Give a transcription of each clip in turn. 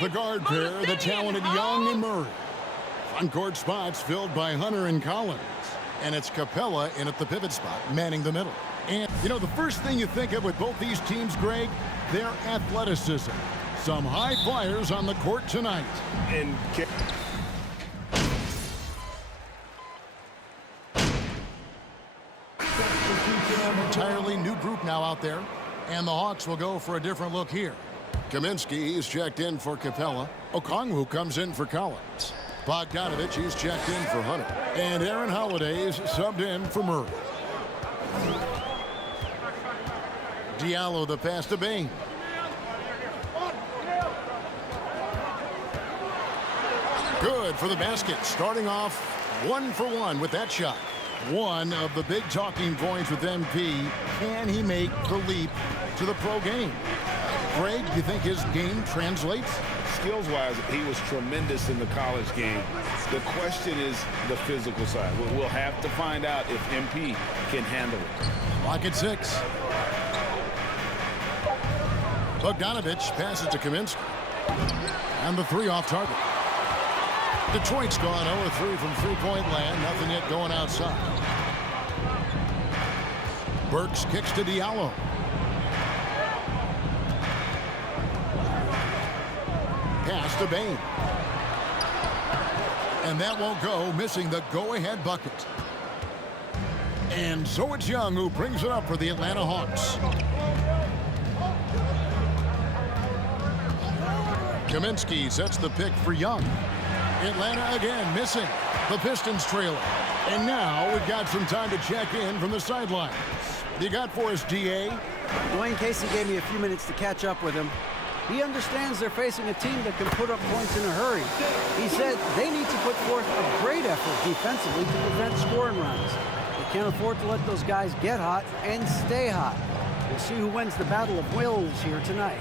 The guard pair, the talented Young and Murray. Front court spots filled by Hunter and Collins. And it's Capella in at the pivot spot, manning the middle. And, you know, the first thing you think of with both these teams, Greg, their athleticism. Some high flyers on the court tonight. And entirely new group now out there. And the Hawks will go for a different look here. Kaminsky is checked in for Capella. Okongwu comes in for Collins. Bogdanovich is checked in for Hunter. And Aaron Holiday is subbed in for Murray. Diallo the pass to Bain. Good for the basket. Starting off 1 for 1 with that shot. One of the big talking points with MP. Can he make the leap to the pro game? Greg, do you think his game translates? skills-wise, he was tremendous in the college game. The question is the physical side. We'll have to find out if MP can handle it. Clock at 6. Bogdanovich passes to Kaminsky. And the 3 off target. Detroit's gone 0-3 from three-point land. Nothing yet going outside. Burks kicks to Diallo. Pass to Bain. And that won't go, missing the go-ahead bucket. And so it's Young who brings it up for the Atlanta Hawks. Kaminsky sets the pick for Young. Atlanta again missing. The Pistons trailing. And now we've got some time to check in from the sidelines. What do you got for us, DA? Dwayne Casey gave me a few minutes to catch up with him. He understands they're facing a team that can put up points in a hurry. He said they need to put forth a great effort defensively to prevent scoring runs. They can't afford to let those guys get hot and stay hot. We'll see who wins the battle of wills here tonight.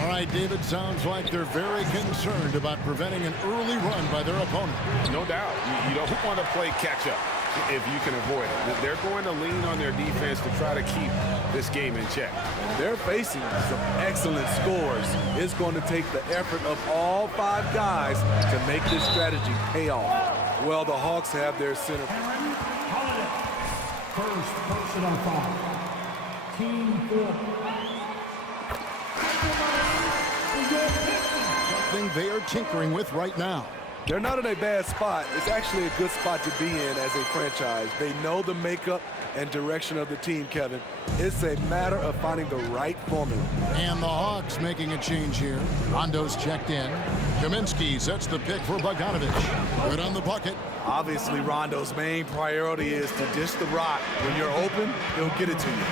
All right, David, sounds like they're very concerned about preventing an early run by their opponent. No doubt. You don't want to play catch-up if you can avoid it. They're going to lean on their defense to try to keep this game in check. They're facing some excellent scores. It's going to take the effort of all 5 guys to make this strategy pay off. Well, the Hawks have their center. First personal foul. Team 4. Something they are tinkering with right now. They're not in a bad spot. It's actually a good spot to be in as a franchise. They know the makeup and direction of the team, Kevin. It's a matter of finding the right formula. And the Hawks making a change here. Rondo's checked in. Kaminsky sets the pick for Bogdanovich. Good on the bucket. Obviously, Rondo's main priority is to dish the rock. When you're open, he'll get it to you.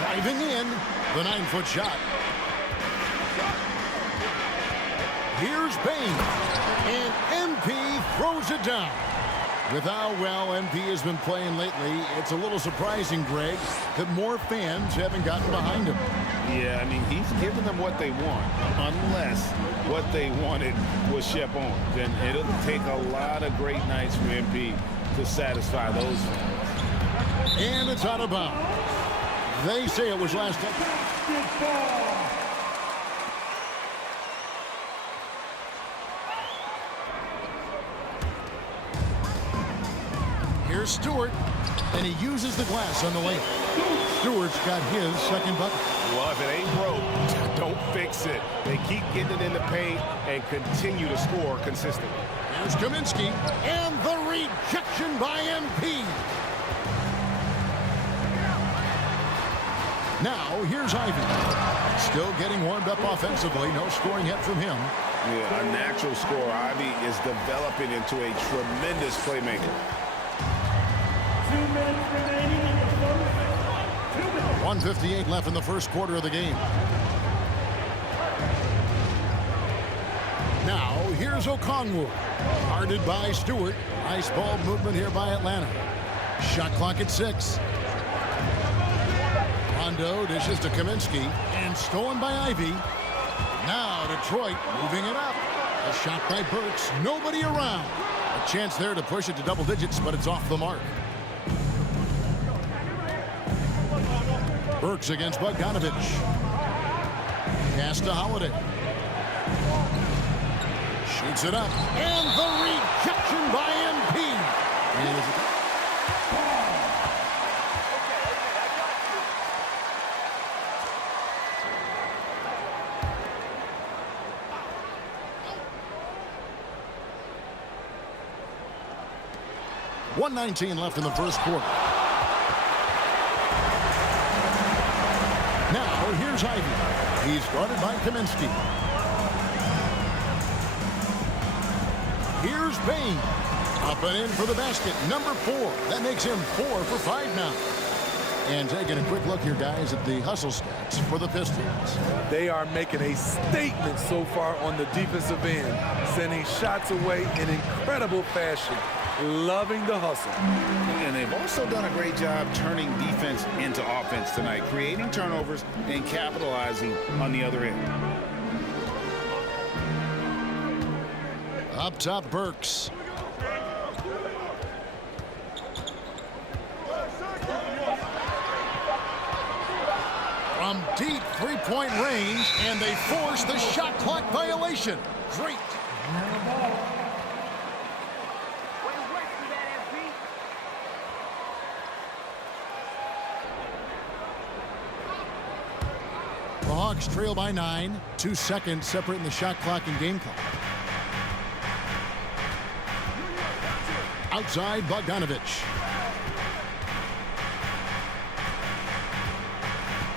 Driving in, the 9-foot shot. Here's Bain, and MP throws it down. With how well MP has been playing lately, it's a little surprising, Greg, that more fans haven't gotten behind him. Yeah, I mean, he's giving them what they want, unless what they wanted was Shep on. Then it'll take a lot of great nights from MP to satisfy those fans. And it's out of bounds. They say it was last time. Here's Stewart, and he uses the glass on the lane. Stewart's got his second bucket. Well, if it ain't broke, don't fix it. They keep getting it in the paint and continue to score consistently. Here's Kaminsky, and the rejection by MP. Now, here's Ivy. Still getting warmed up offensively. No scoring yet from him. Yeah, a natural scorer. Ivy is developing into a tremendous playmaker. 2 minutes remaining in the first. 2 minutes. 1:58 left in the first quarter of the game. Now, here's Okongwu. Guarded by Stewart. Nice ball movement here by Atlanta. Shot clock at 6. Rondo dishes to Kaminsky, and stolen by Ivy. Now Detroit moving it up. A shot by Burks. Nobody around. A chance there to push it to double digits, but it's off the mark. Burks against Bogdanovich. Pass to Holiday. Shoots it up. And the rejection by MP. And it's .119 left in the first quarter. Now, here's Ivy. He's guarded by Kaminsky. Here's Bain. Up and in for the basket. Number 4. That makes him 4 for 5 now. And taking a quick look here, guys, at the hustle stats for the Pistons. They are making a statement so far on the defensive end, sending shots away in incredible fashion. Loving the hustle. And they've also done a great job turning defense into offense tonight, creating turnovers and capitalizing on the other end. Up top, Burks. From deep three-point range, and they force the shot clock violation. Great. The Hawks trail by 9. 2 seconds separating the shot clock and game clock. Outside, Bogdanovich.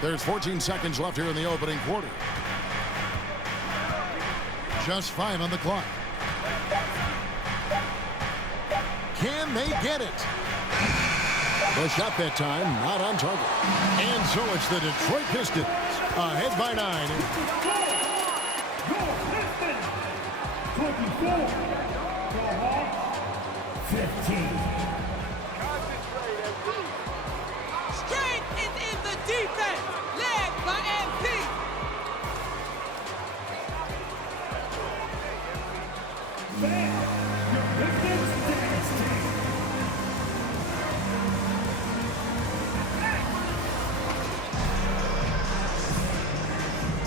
There's 14 seconds left here in the opening quarter. Just 5 on the clock. Can they get it? The shot that time, not on target. And so it's the Detroit Pistons ahead by 9. Your Pistons, 24. The Hawks, 15. Strength is in the defense, led by MP. Your Pistons dynasty.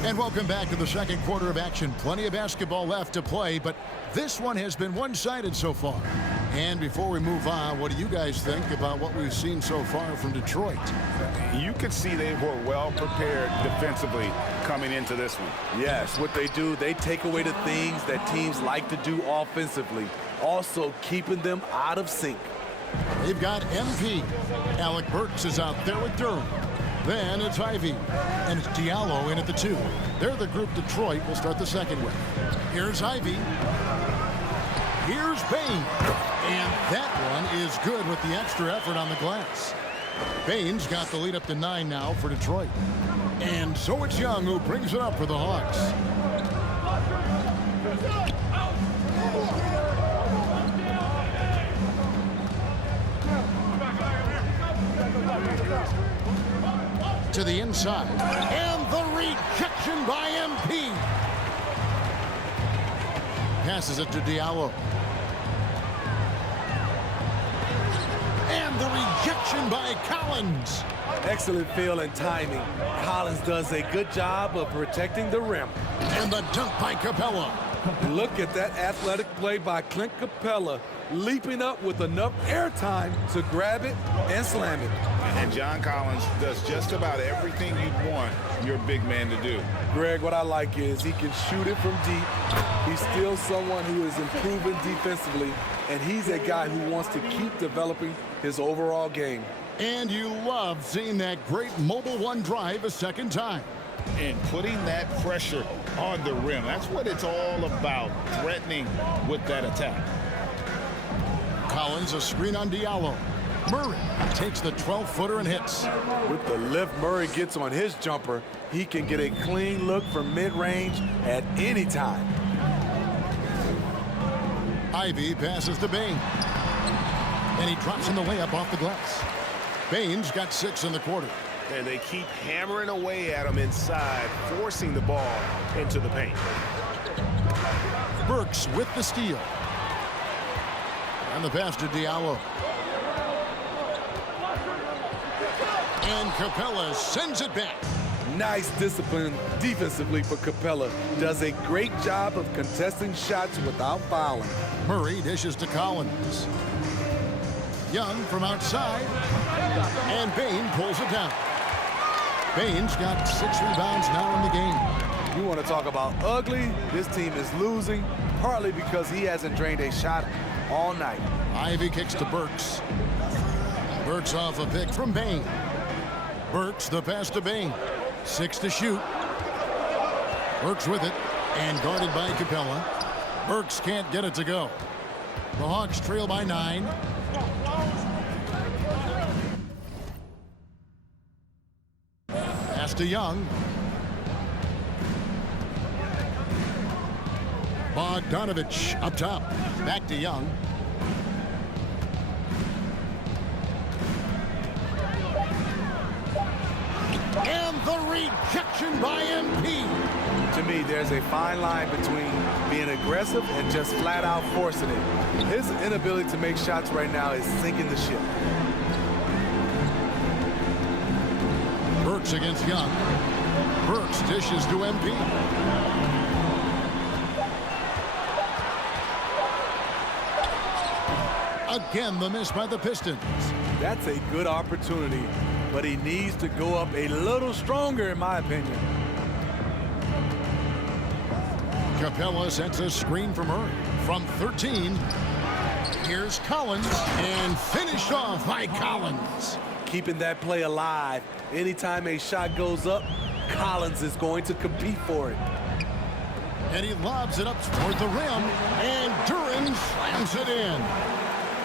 And welcome back to the second quarter of action. Plenty of basketball left to play, but this one has been one-sided so far. And before we move on, what do you guys think about what we've seen so far from Detroit? You could see they were well prepared defensively coming into this one. Yes, what they do, they take away the things that teams like to do offensively, also keeping them out of sync. They've got MP. Alec Burks is out there with Durham. Then it's Ivy, and it's Diallo in at the 2. They're the group Detroit will start the second with. Here's Ivy. Here's Bain. And that one is good with the extra effort on the glass. Bain's got the lead up to 9 now for Detroit. And so it's Young who brings it up for the Hawks. To the inside. And the rejection by MP. Passes it to Diallo. And the rejection by Collins. Excellent feel and timing. Collins does a good job of protecting the rim. And the dunk by Capella. Look at that athletic play by Clint Capella, leaping up with enough airtime to grab it and slam it. And John Collins does just about everything you'd want your big man to do. Greg, what I like is he can shoot it from deep. He's still someone who is improving defensively, and he's a guy who wants to keep developing his overall game. And you love seeing that great mobile one drive a second time. And putting that pressure on the rim. That's what it's all about, threatening with that attack. Collins, a screen on Diallo. Murray takes the 12-footer and hits. With the lift Murray gets on his jumper, he can get a clean look from mid-range at any time. Ivy passes to Bain. And he drops in the layup off the glass. Bain's got 6 in the quarter. And they keep hammering away at him inside, forcing the ball into the paint. Burks with the steal. And the pass to Diallo. And Capella sends it back. Nice discipline defensively for Capella. Does a great job of contesting shots without fouling. Murray dishes to Collins. Young from outside. And Bain pulls it down. Bain's got 6 rebounds now in the game. You want to talk about ugly? This team is losing, partly because he hasn't drained a shot all night. Ivy kicks to Burks. Burks off a pick from Bain. Burks the pass to Bain. 6 to shoot. Burks with it and guarded by Capella. Burks can't get it to go. The Hawks trail by 9. Pass to Young. Bogdanovich up top. Back to Young. And the rejection by MP. To me, there's a fine line between being aggressive and just flat out forcing it. His inability to make shots right now is sinking the ship. Burks against Young. Burks dishes to MP. Again, the miss by the Pistons. That's a good opportunity, but he needs to go up a little stronger, in my opinion. Capella sets a screen for Murray. From 13, here's Collins, and finished off by Collins. Keeping that play alive. Anytime a shot goes up, Collins is going to compete for it. And he lobs it up toward the rim, and Duran slams it in.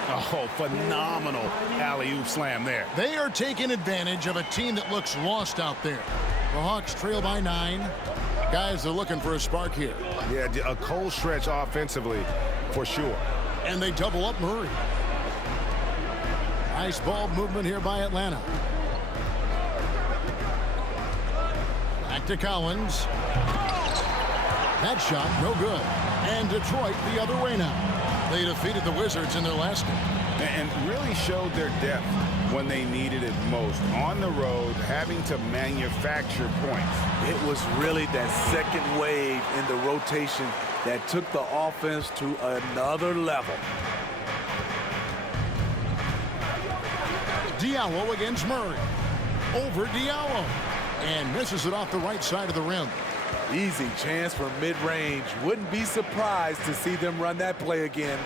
Oh, phenomenal alley-oop slam there. They are taking advantage of a team that looks lost out there. The Hawks trail by 9. Guys are looking for a spark here. Yeah, a cold stretch offensively, for sure. And they double up Murray. Nice ball movement here by Atlanta. Back to Collins. That shot, no good. And Detroit the other way now. They defeated the Wizards in their last game. And really showed their depth when they needed it most. On the road, having to manufacture points. It was really that second wave in the rotation that took the offense to another level. Diallo against Murray. Over Diallo. And misses it off the right side of the rim. Easy chance for mid-range. Wouldn't be surprised to see them run that play again.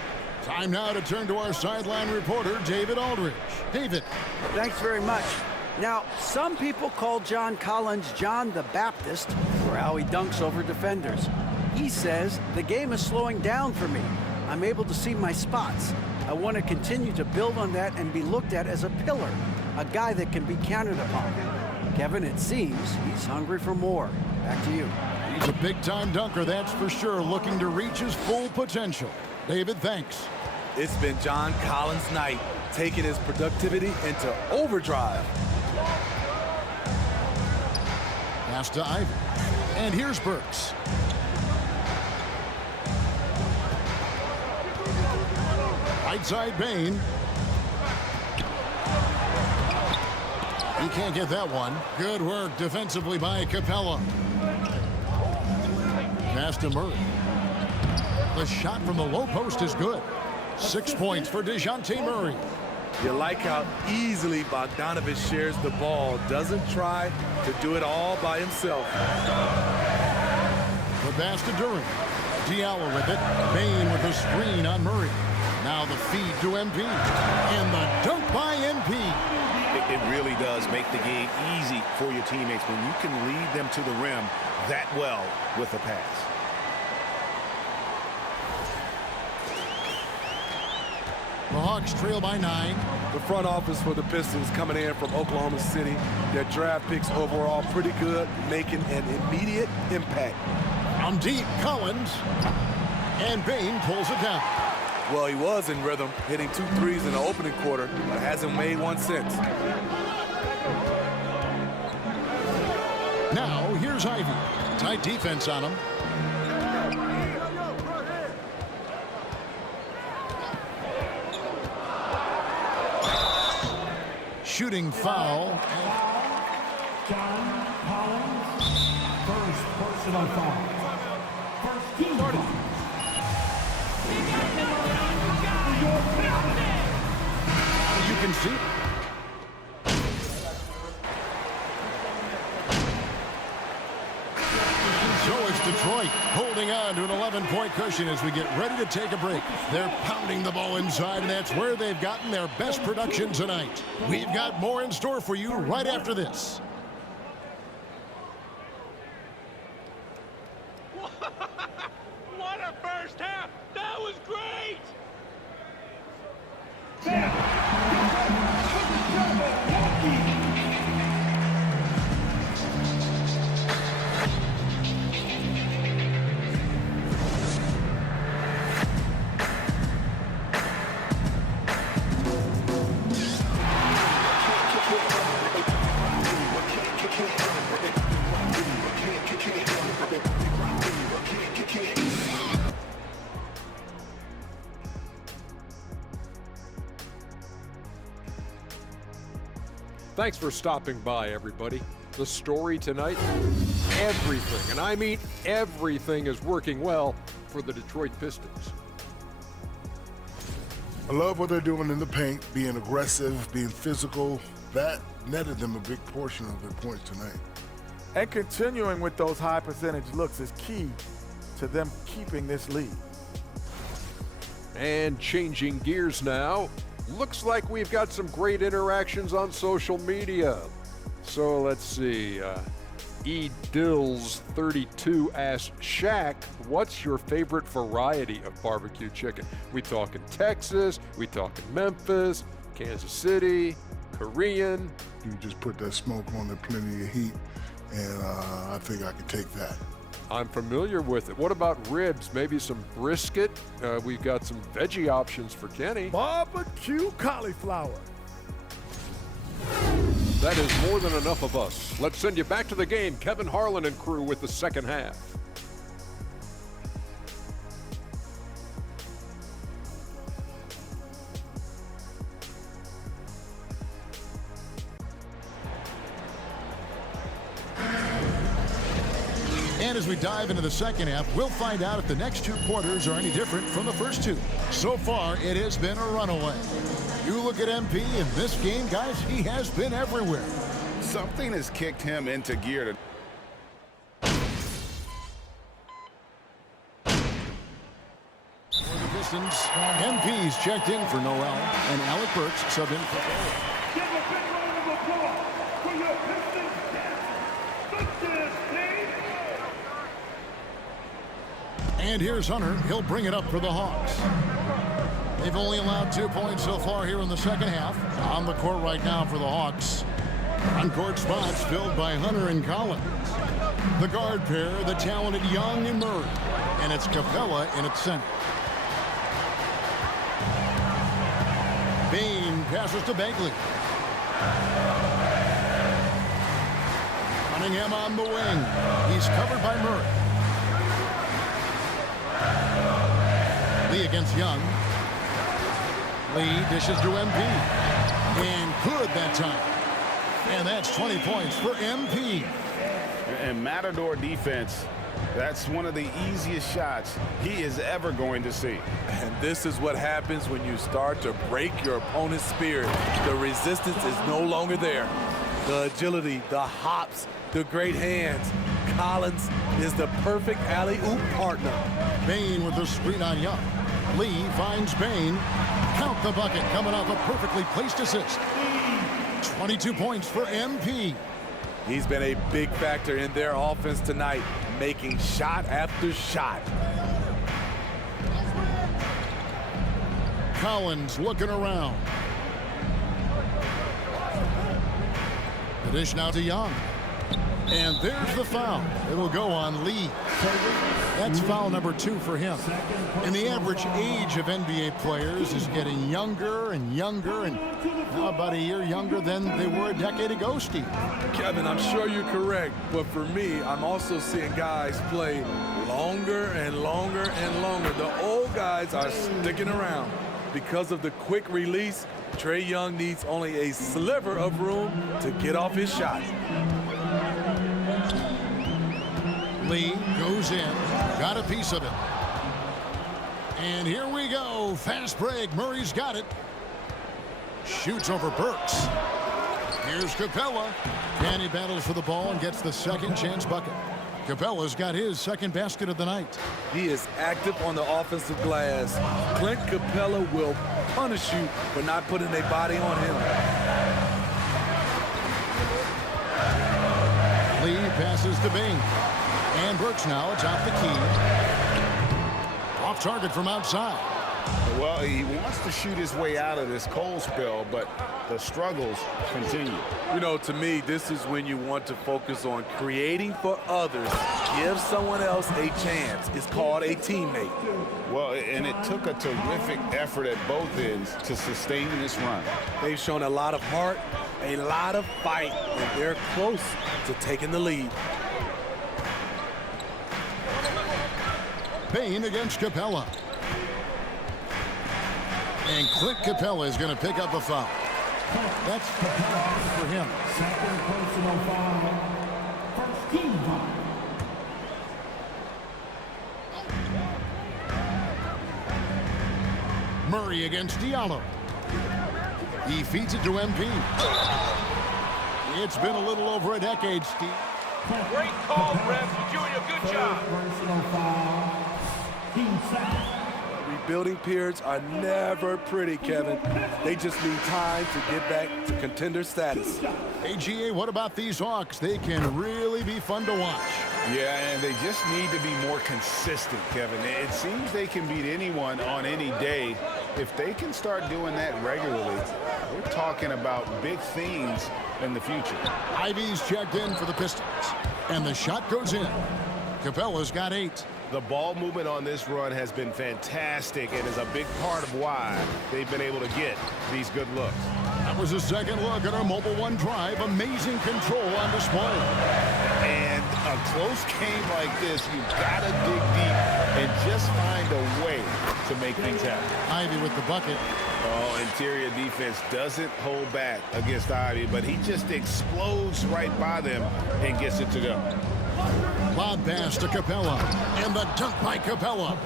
Time now to turn to our sideline reporter, David Aldridge. David. Thanks very much. Now, some people call John Collins John the Baptist for how he dunks over defenders. He says, the game is slowing down for me. I'm able to see my spots. I want to continue to build on that and be looked at as a pillar, a guy that can be counted upon. Kevin, it seems he's hungry for more. Back to you. He's a big-time dunker, that's for sure, looking to reach his full potential. David, thanks. It's been John Collins' night, taking his productivity into overdrive. Pass to Ivy. And here's Burks. Right side, Bain. He can't get that one. Good work defensively by Capella. Pass to Murray. The shot from the low post is good. 6 points for DeJounte Murray. You like how easily Bogdanovich shares the ball. Doesn't try to do it all by himself. The pass to Duran. Diallo with it. Bain with the screen on Murray. Now the feed to MP. And the dunk by MP. It really does make the game easy for your teammates when you can lead them to the rim that well with a pass. The Hawks trail by 9. The front office for the Pistons coming in from Oklahoma City. Their draft picks overall pretty good, making an immediate impact. From deep, Collins. And Bain pulls it down. Well, he was in rhythm, hitting 2 threes in the opening quarter, but hasn't made one since. Now, here's Ivy. Tight defense on him. Shooting foul. John Collins, first personal foul. First team foul. You can see. So it's Detroit holding on to an 11-point cushion as we get ready to take a break. They're pounding the ball inside, and that's where they've gotten their best production tonight. We've got more in store for you right after this. What a first half! That was great! Thanks for stopping by, everybody. The story tonight, everything, and I mean everything, is working well for the Detroit Pistons. I love what they're doing in the paint, being aggressive, being physical. That netted them a big portion of their points tonight. And continuing with those high percentage looks is key to them keeping this lead. And changing gears now, looks like we've got some great interactions on social media. So let's see. Dills32 asked Shaq, what's your favorite variety of barbecue chicken? We talking Texas, we talking Memphis, Kansas City, Korean. You just put that smoke on there, plenty of heat, and I think I could take that. I'm familiar with it. What about ribs? Maybe some brisket? We've got some veggie options for Kenny. Barbecue cauliflower. That is more than enough of us. Let's send you back to the game. Kevin Harlan and crew with the second half. And as we dive into the second half, we'll find out if the next two quarters are any different from the first two. So far, it has been a runaway. You look at MP in this game, guys, he has been everywhere. Something has kicked him into gear. For the Pistons, MP's checked in for Noel, and Alec Burks subbed in for Cole. Give a big round of applause for your Pistons dance team. And here's Hunter. He'll bring it up for the Hawks. They've only allowed 2 points so far here in the second half. On the court right now for the Hawks. On-court spots filled by Hunter and Collins. The guard pair, the talented Young and Murray. And it's Capella in its center. Bain passes to Bagley. Cunningham on the wing. He's covered by Murray. Lee against Young. Lee dishes to MP. And good that time. And that's 20 points for MP. And Matador defense, that's one of the easiest shots he is ever going to see. And this is what happens when you start to break your opponent's spirit. The resistance is no longer there. The agility, the hops, the great hands. Collins is the perfect alley-oop partner. Bain with the screen on Young. Lee finds Bain. Count the bucket coming off a perfectly placed assist. 22 points for MP. He's been a big factor in their offense tonight, making shot after shot. Collins looking around. The dish now to Young. And there's the foul. It'll go on Lee. That's foul number 2 for him. And the average age of NBA players is getting younger and younger, and now about a year younger than they were a decade ago, Steve. Kevin, I'm sure you're correct, but for me, I'm also seeing guys play longer and longer and longer. The old guys are sticking around. Because of the quick release, Trae Young needs only a sliver of room to get off his shot. Lee goes in, got a piece of it. And here we go. Fast break. Murray's got it. Shoots over Burks. Here's Capella. And he battles for the ball and gets the second chance bucket. Capella's got his second basket of the night. He is active on the offensive glass. Clint Capella will punish you for not putting a body on him. Lee passes to Bing. And Burks now atop the key. Off target from outside. Well, he wants to shoot his way out of this cold spell, but the struggles continue. You know, to me, this is when you want to focus on creating for others. Give someone else a chance. It's called a teammate. Well, and it took a terrific effort at both ends to sustain this run. They've shown a lot of heart, a lot of fight, and they're close to taking the lead. Bain against Capella. And Clint Capella is going to pick up a foul. That's for him. Second personal foul. First team foul. Murray against Diallo. He feeds it to MP. It's been a little over a decade, Steve. Great call, Ref. You're doing a good job. Personal foul. Team second. Rebuilding periods are never pretty, Kevin. They just need time to get back to contender status. AGA, what about these Hawks? They can really be fun to watch. Yeah, and they just need to be more consistent, Kevin. It seems they can beat anyone on any day. If they can start doing that regularly, we're talking about big things in the future. Ivy's checked in for the Pistons. And the shot goes in. Capella's got 8. The ball movement on this run has been fantastic and is a big part of why they've been able to get these good looks. That was a second look at our Mobile One drive. Amazing control on display. And a close game like this, you've got to dig deep and just find a way to make things happen. Ivy with the bucket. Oh, interior defense doesn't hold back against Ivy, but he just explodes right by them and gets it to go. Lob pass to Capella. And the dunk by Capella.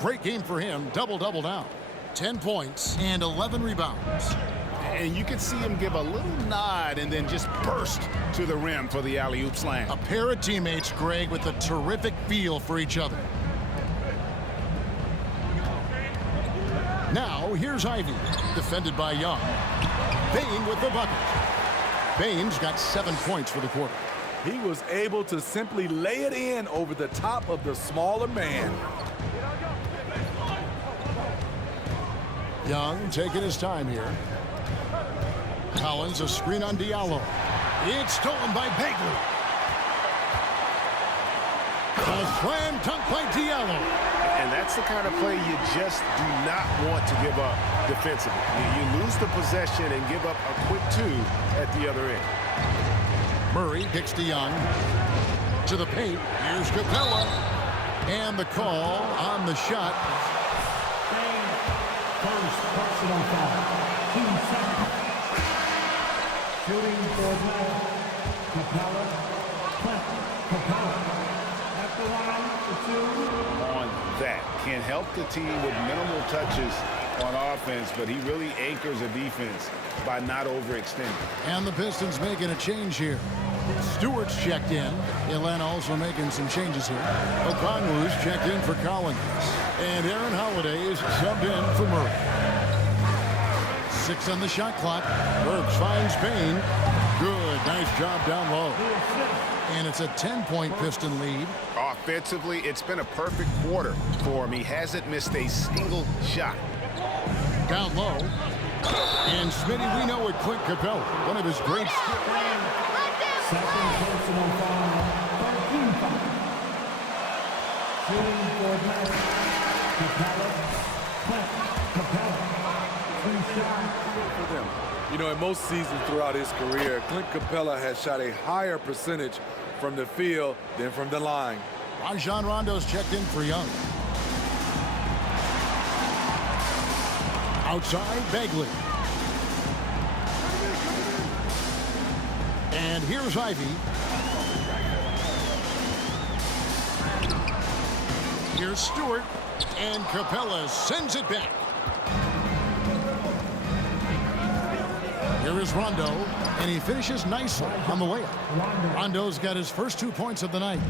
Great game for him. Double-double now. 10 points and 11 rebounds. And you can see him give a little nod and then just burst to the rim for the alley-oop slam. A pair of teammates, Greg, with a terrific feel for each other. Now, here's Ivy, defended by Young. Bain with the bucket. Bain's got 7 points for the quarter. He was able to simply lay it in over the top of the smaller man. Young taking his time here. Collins, a screen on Diallo. It's stolen by Bagley. A slam dunk by Diallo. And that's the kind of play you just do not want to give up defensively. You lose the possession and give up a quick 2 at the other end. Murray kicks to Young. To the paint. Here's Capella. And the call on the shot. First personal foul. Team second. Shooting for Black. Capella. Capella. At the line for 2. On that. Can help the team with minimal touches on offense, but he really anchors a defense by not overextending. And the Pistons making a change here. Stewart's checked in. Atlanta also making some changes here. Okongwu's checked in for Collins. And Aaron Holiday is subbed in for Murray. 6 on the shot clock. Burks finds Bain. Good. Nice job down low. And it's a 10-point Piston lead. Offensively, it's been a perfect quarter for him. He hasn't missed a single shot. Down low. And Smitty, we know with Clint Capella, one of his great... Second personal foul. 13 foul. Shooting for Black. Capella. Capella. 3 shots for them. You know, in most seasons throughout his career, Clint Capella has shot a higher percentage from the field than from the line. Rajon Rondo's checked in for Young. Outside, Bagley. And here's Ivy. Here's Stewart, and Capella sends it back. Here is Rondo, and he finishes nicely on the layup. Rondo's got his first 2 points of the night.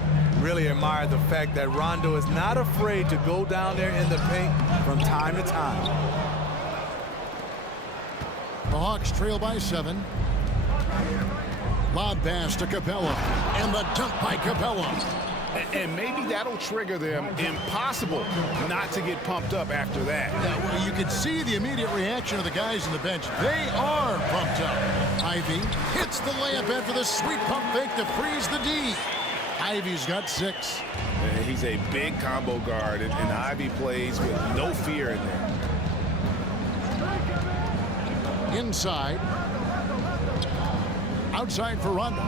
Really admire the fact that Rondo is not afraid to go down there in the paint from time to time. The Hawks trail by 7. Lob pass to Capella, and the dunk by Capella. And maybe that'll trigger them. Impossible not to get pumped up after that. Well, you can see the immediate reaction of the guys on the bench. They are pumped up. Ivy hits the layup after the sweet pump fake to freeze the D. Ivy's got 6. He's a big combo guard, and Ivy plays with no fear in there. Inside. Outside for Rondo.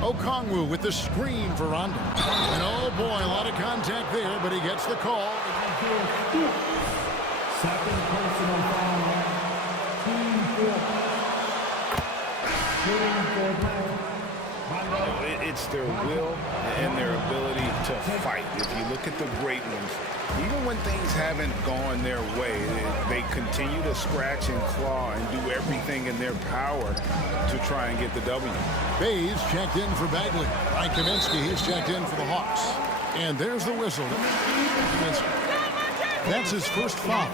Okongwu with the screen for Rondo. And oh boy, a lot of contact there, but he gets the call. Second personal foul. Team 4. It's their will and their ability to fight. If you look at the great ones, even when things haven't gone their way, they continue to scratch and claw and do everything in their power to try and get the W. Bays checked in for Bagley. Mike Kaminsky, he's checked in for the Hawks. And there's the whistle. That's his first foul.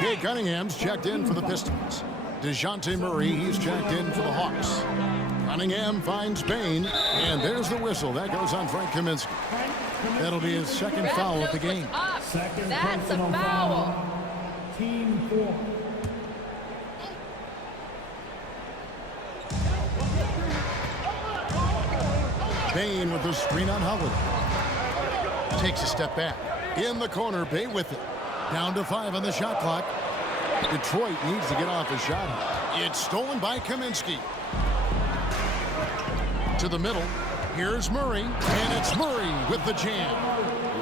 Cade Cunningham's checked in for the Pistons. DeJounte Murray, he's checked in for the Hawks. Cunningham finds Bain, and there's the whistle. That goes on Frank Kaminsky. That'll be his second foul of the game. That's a foul. Team 4. Bain with the screen on Holiday. Takes a step back. In the corner, Bay with it. Down to 5 on the shot clock. Detroit needs to get off a shot. It's stolen by Kaminsky. To the middle. Here's Murray, and it's Murray with the jam.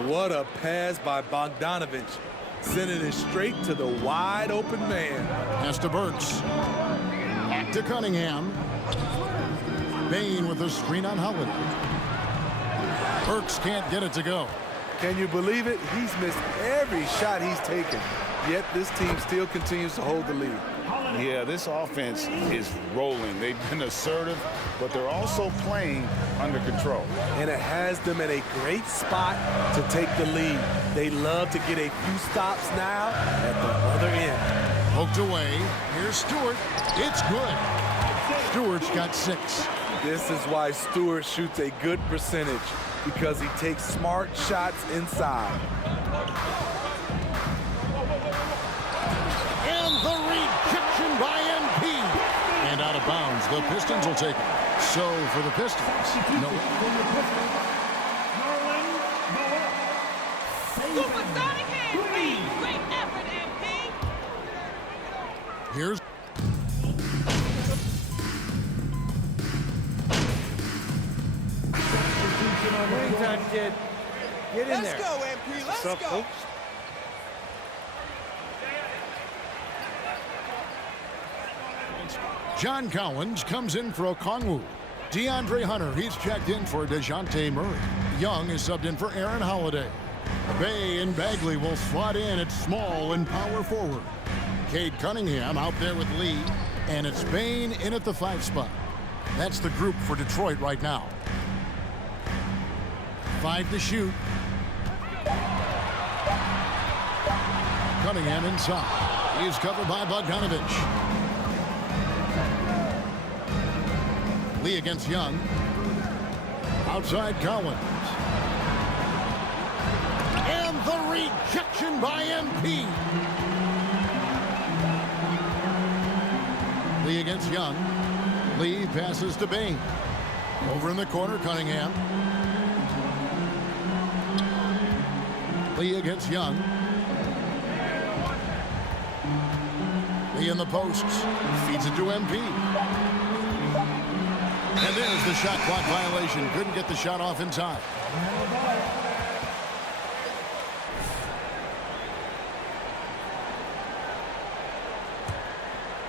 What a pass by Bogdanovich. Sending it straight to the wide open man. Pass to Burks. Back to Cunningham. Bain with the screen on Holiday. Burks can't get it to go. Can you believe it? He's missed every shot he's taken. Yet this team still continues to hold the lead. Yeah, this offense is rolling. They've been assertive, but they're also playing under control. And it has them in a great spot to take the lead. They love to get a few stops now at the other end. Poked away. Here's Stewart. It's good. Stewart's got 6. This is why Stewart shoots a good percentage, because he takes smart shots inside. And the rejection by MP. And out of bounds. The Pistons will take it. So for the Pistons, no. Supersonic hand speed. Great effort, MP. Here's Time, kid. Get in there. Let's go, MP. Let's go. Coach? John Collins comes in for Okongwu. DeAndre Hunter, he's checked in for DeJounte Murray. Young is subbed in for Aaron Holiday. Bay and Bagley will slot in at small and power forward. Cade Cunningham out there with Lee, and it's Bain in at the 5 spot. That's the group for Detroit right now. 5 to shoot. Cunningham inside. He's covered by Bogdanovich. Lee against Young. Outside Collins. And the rejection by MP. Lee against Young. Lee passes to Bain. Over in the corner, Cunningham. Lee against Young. Lee in the posts. Feeds it to MP. And there's the shot clock violation. Couldn't get the shot off in time.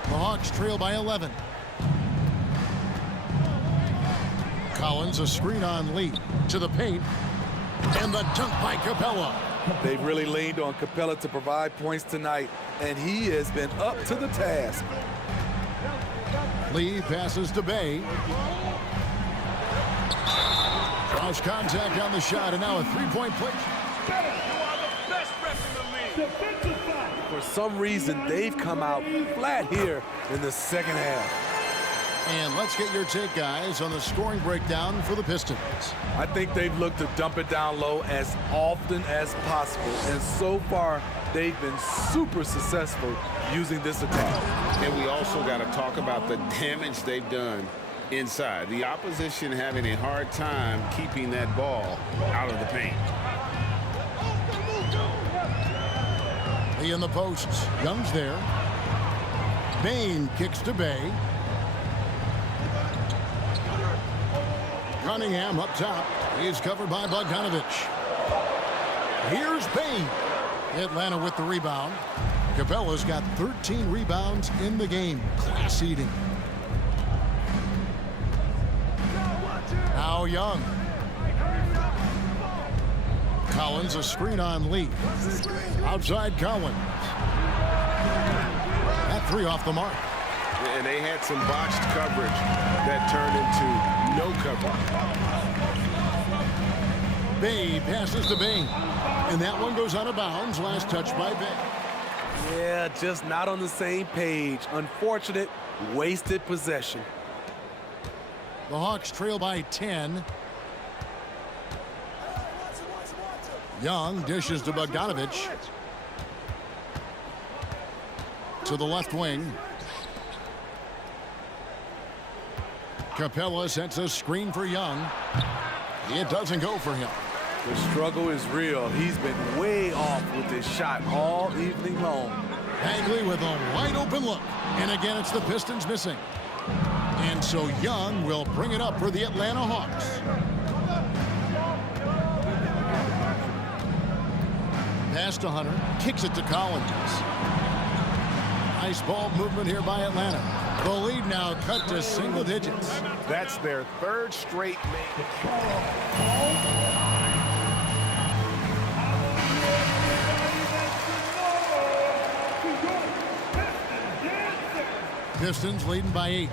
The Hawks trail by 11. Collins, a screen on Lee. To the paint. And the dunk by Capella. They've really leaned on Capella to provide points tonight, and he has been up to the task. Lee passes to Bay. Cross contact on the shot, and now a three-point play. For some reason, they've come out flat here in the second half. And let's get your take, guys, on the scoring breakdown for the Pistons. I think they've looked to dump it down low as often as possible, and so far, they've been super successful using this attack. And we also got to talk about the damage they've done inside. The opposition having a hard time keeping that ball out of the paint. Lee in the posts. Young's there. Bain kicks to Bay. Cunningham up top. He's covered by Bogdanovich. Here's Bain. Atlanta with the rebound. Capella's got 13 rebounds in the game. Class eating. Now Young. Collins, a screen on Lee. Outside Collins. That three off the mark. And they had some botched coverage that turned into no coverage. Bay passes to Bain. And that one goes out of bounds. Last touch by Bay. Yeah, just not on the same page. Unfortunate, wasted possession. The Hawks trail by 10. Young dishes to Bogdanovich. To the left wing. Capella sets a screen for Young. It doesn't go for him. The struggle is real. He's been way off with his shot all evening long. Bagley with a wide open look. And again, it's the Pistons missing. And so Young will bring it up for the Atlanta Hawks. Pass to Hunter. Kicks it to Collins. Nice ball movement here by Atlanta. The lead now cut to single digits. That's their third straight. Pistons leading by 8.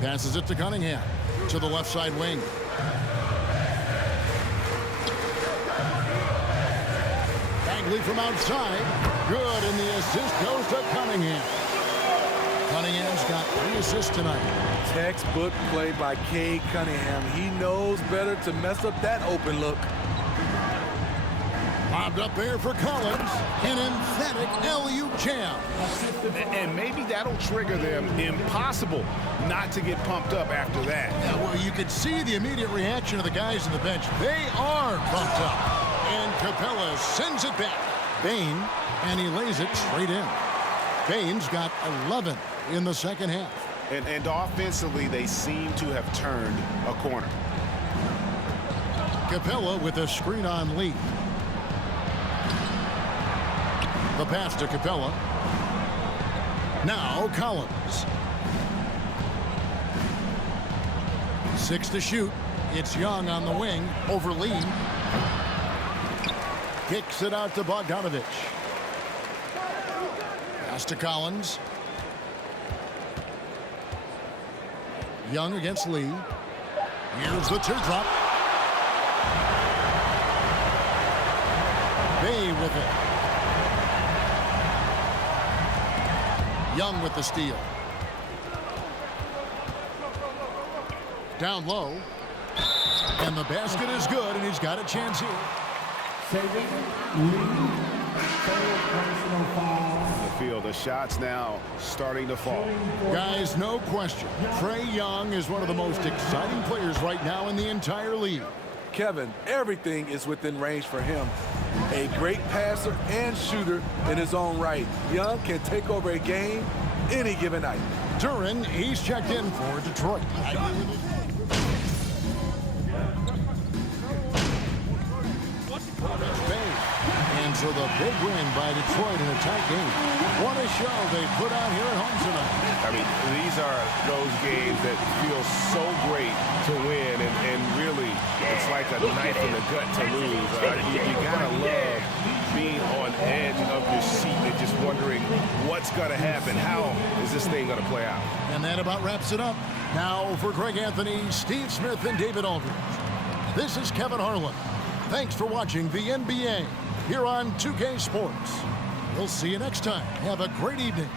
Passes it to Cunningham. To the left side wing. Bagley from outside. Good, and the assist goes to Cunningham. Cunningham's got 3 assists tonight. Textbook play by Cade Cunningham. He knows better to mess up that open look. Bobbed up there for Collins. An emphatic LU jam. And maybe that'll trigger them. Impossible not to get pumped up after that. Yeah, well, you could see the immediate reaction of the guys on the bench. They are pumped up. And Capella sends it back. Bain, and he lays it straight in. Bain's got 11 in the second half. And offensively, they seem to have turned a corner. Capella with a screen on Lee. The pass to Capella. Now Collins. 6 to shoot. It's Young on the wing over Lee. Kicks it out to Bogdanovich. Pass to Collins. Young against Lee. Here's the teardrop. Bay with it. Young with the steal. Down low. And the basket is good, and he's got a chance here. Saving Lee. Third personal foul. The field, the shots now starting to fall. Guys, no question. Trae Young is one of the most exciting players right now in the entire league. Kevin, everything is within range for him. A great passer and shooter in his own right. Young can take over a game any given night. Duran, he's checked in for Detroit. And so the big win by Detroit in a tight game. What a show they put out here at home tonight. I mean, these are those games that feel so great to win, and really, it's like a knife in the gut to lose. You gotta love being on edge of your seat and just wondering what's gonna happen. How is this thing gonna play out? And that about wraps it up. Now for Greg Anthony, Steve Smith, and David Aldridge, this is Kevin Harlan. Thanks for watching the NBA here on 2K Sports. We'll see you next time. Have a great evening.